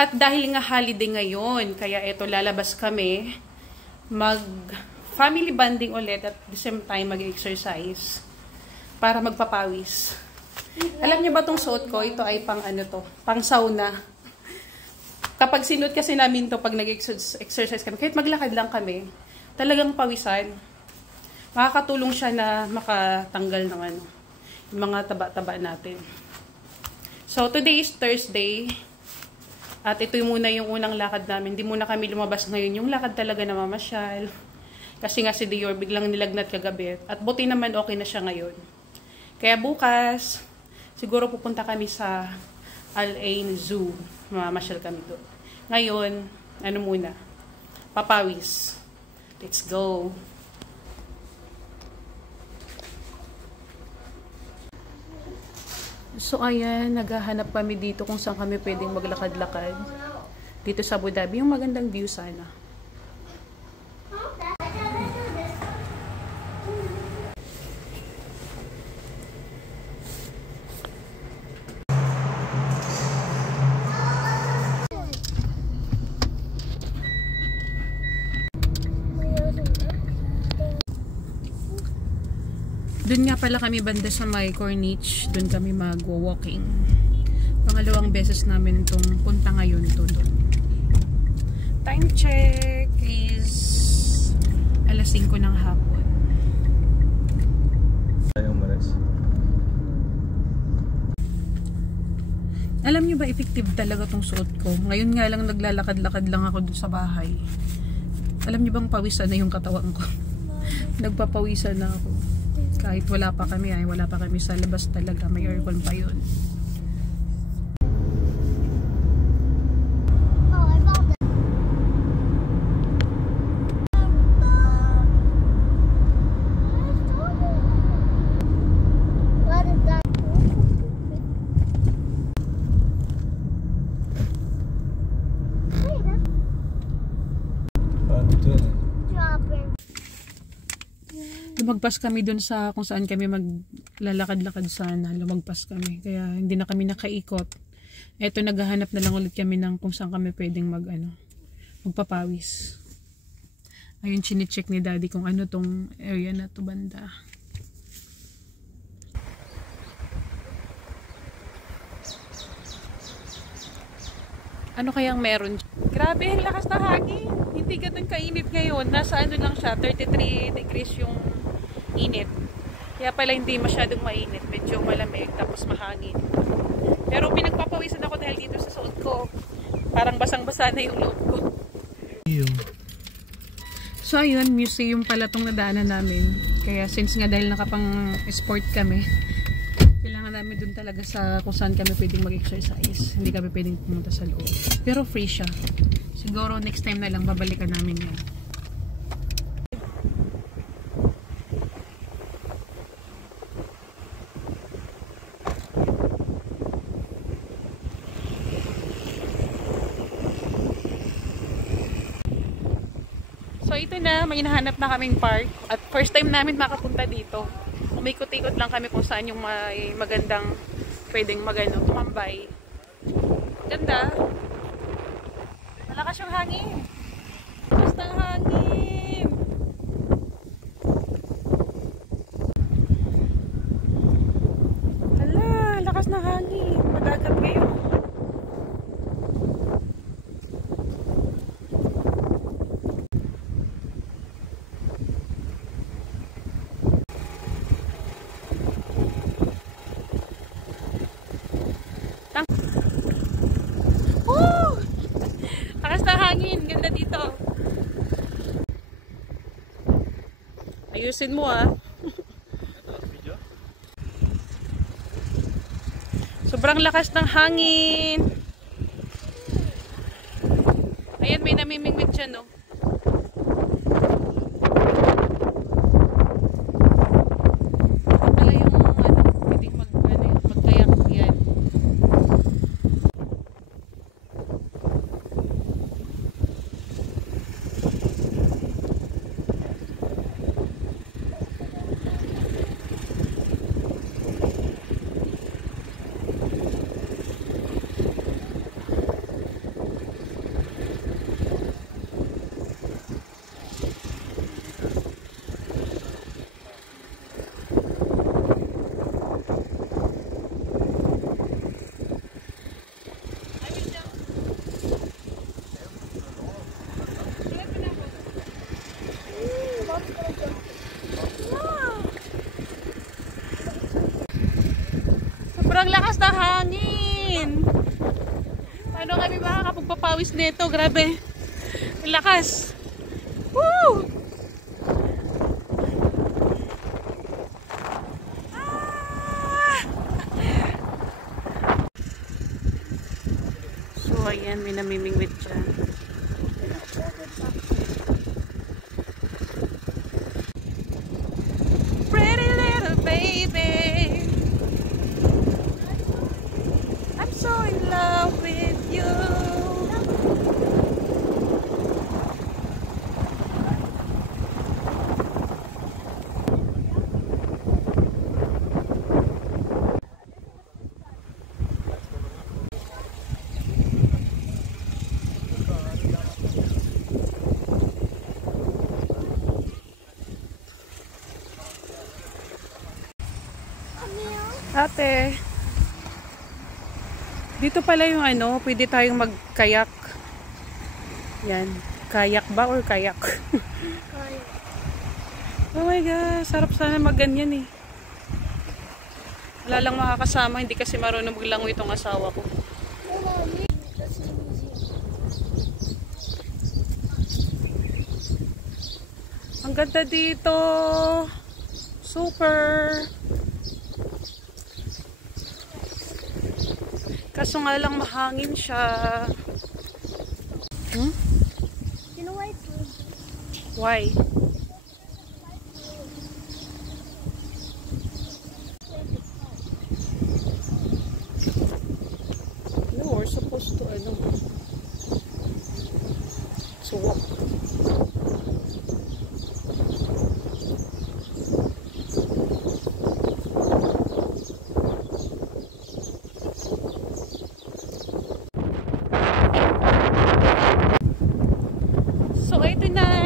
At dahil nga holiday ngayon, kaya ito lalabas kami, mag-family bonding ulit at the same time mag-exercise para magpapawis. Alam niyo ba itong suot ko? Ito ay pang ano to? Pang sauna. Kapag sinuot kasi namin to pag nag-exercise kami, kahit maglakad lang kami, talagang pawisan. Makakatulong siya na makatanggal ng ano, yung mga taba-taba natin. So, today is Thursday. At ito muna yung unang lakad namin. Hindi muna kami lumabas ngayon. Yung lakad talaga na mamasyal. Kasi nga si Dior biglang nilagnat kagabi. At buti naman okay na siya ngayon. Kaya bukas, siguro pupunta kami sa Al Ain Zoo. Mamasyal kami doon. Ngayon, ano muna? Papawis. Let's go. So, ayan, naghahanap kami dito kung saan kami pwedeng maglakad-lakad. Dito sa Abu Dhabi, yung magandang view sana. Doon nga pala kami banda sa may Corniche. Doon kami mag-walking. Pangalawang beses namin itong punta ngayon ito doon. Time check is alas 5 ng hapon. Alam nyo ba, effective talaga itong suot ko. Ngayon nga lang naglalakad-lakad lang ako doon sa bahay. Alam nyo bang pawisan na yung katawan ko? Nagpapawisan na ako. Kahit wala pa kami sa labas talaga, may aircon pa yun. Lumagpas kami dun sa kung saan kami maglalakad-lakad sana. Lumagpas kami. Kaya hindi na kami nakaikot. Eto, naghahanap na lang ulit kami ng kung saan kami pwedeng magpapawis. Ayun, chine-check ni Daddy kung ano tong area na to banda. Ano kayang meron? Grabe, ang lakas na hangin. Hindi ganun kainit ngayon. Nasa ano lang siya, 33 degrees yung init. Kaya pala hindi masyadong mainit. Medyo malamig tapos mahangin. Pero pinagpapawisan ako dahil dito sa suot ko. Parang basang-basa na yung loob ko. So ayun, museum pala tong nadaanan namin. Kaya since nga dahil nakapang sport kami, kailangan namin dun talaga sa kung saan kami pwedeng mag-exercise. Hindi kami pwedeng pumunta sa loob. Pero free siya. Siguro next time na lang babalikan namin yan. So ito na, may hinahanap na kaming park. At first time namin makapunta dito. Umikot-ikot lang kami kung saan yung may magandang pwedeng tumambay. Ganda. Malakas yung hangin. Malakas ng hangin. Hala, lakas ng hangin. Madagat ngayon. Ganda dito. Ayusin mo Sobrang lakas ng hangin. Ayan, may namimingwit siya, no? Pala yung pwedeng magkayak yan. lakas na hangin. Paano kami makakapagpapawis nito? Grabe. Ang lakas. Woo! So, ayan, may namimingwit dyan. Pretty little baby, I'm so in love with you. Ate, dito pala yung ano, pwede tayong mag-kayak. Yan, kayak ba or kayak? Oh my God, sarap sana mag-ganyan eh. Wala lang makakasama, hindi kasi marunong maglangoy itong asawa ko. Ang ganda dito. Super. Kaso nga lang mahangin siya. Hmm? You know why it's good? Why? No, we're supposed to ano. So walk.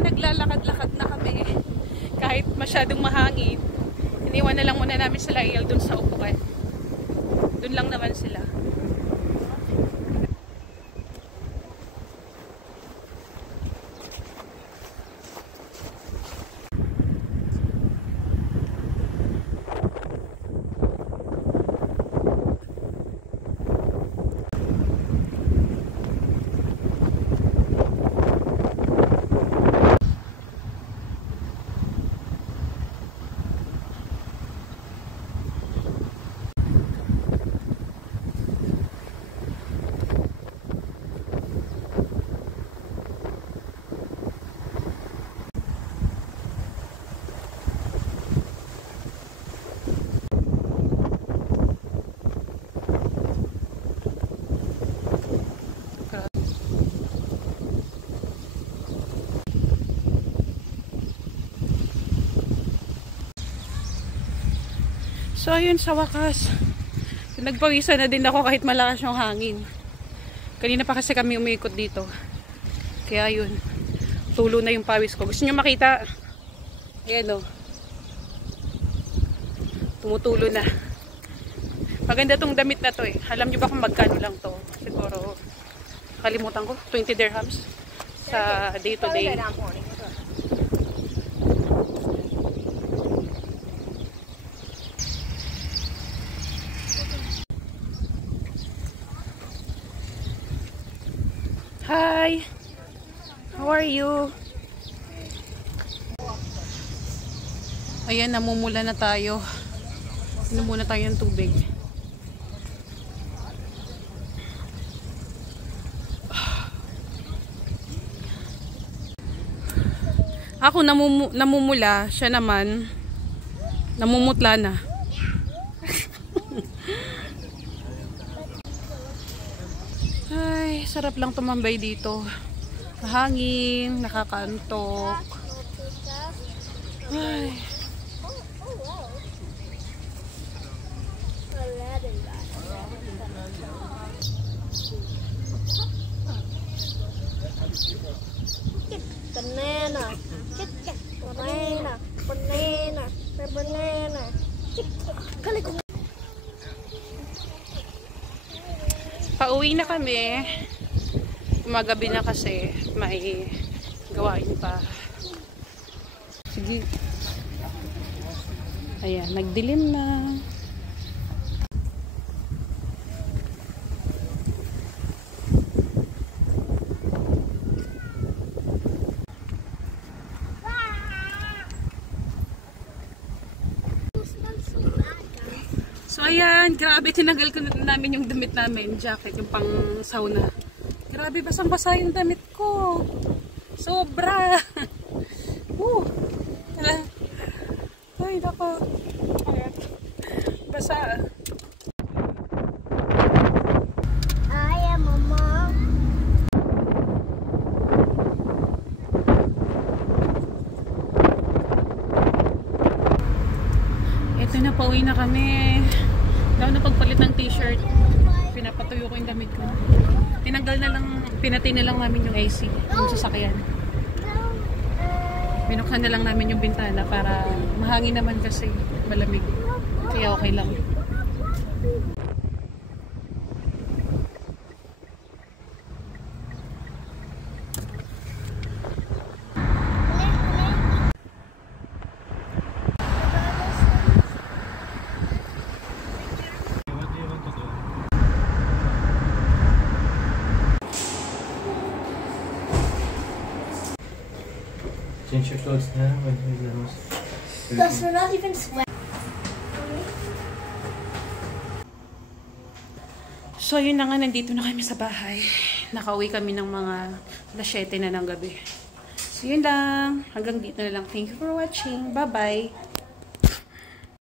Naglalakad-lakad na kami kahit masyadong mahangin. Iniwan na lang muna namin sila Lael dun sa upuan. Dun lang naman sila. So ayun, sa wakas nagpawisan na din ako kahit malakas yung hangin. Kanina pa kasi kami umiikot dito. Kaya yun, tulo na yung pawis ko. Gusto nyo makita? Ayan o, tumutulo na. Maganda tong damit na to eh. Alam nyo ba kung magkano lang to? Siguro kalimutan ko, 20 dirhams sa day to day. Hi! How are you? Ayan, namumula na tayo. Inom muna tayo ng tubig. Ako namumula, siya naman namumutla na. Ay, sarap lang tumambay dito. Mahangin, nakakaantok. Ay. Banana, banana, banana, banana. Pauwi na kami. Umagabi na kasi may gawain pa. Sige. Ayan, nagdilim na. So ayan, grabe, tinanggal ko namin yung damit namin, jacket, yung pang sauna. Grabe, basang-basa yung damit ko. Sobra. Ay, nako. Basa. I am a mom. Ito na, pauwi na kami. Daw na pagpalit ng t-shirt. Pinapatuyo ko yung damit ko. Tinanggal na lang, pinatay na lang namin yung AC, yung sasakyan. Binuksan na lang namin yung bintana para mahangin naman kasi malamig. Kaya okay lang. Change your clothes now when you're in the house. Plus, we're not even sweating. So yun na nga, nandito na kami sa bahay. Nakauwi kami ng mga 7 na ng gabi. So yun lang. Hanggang dito na lang. Thank you for watching. Bye-bye.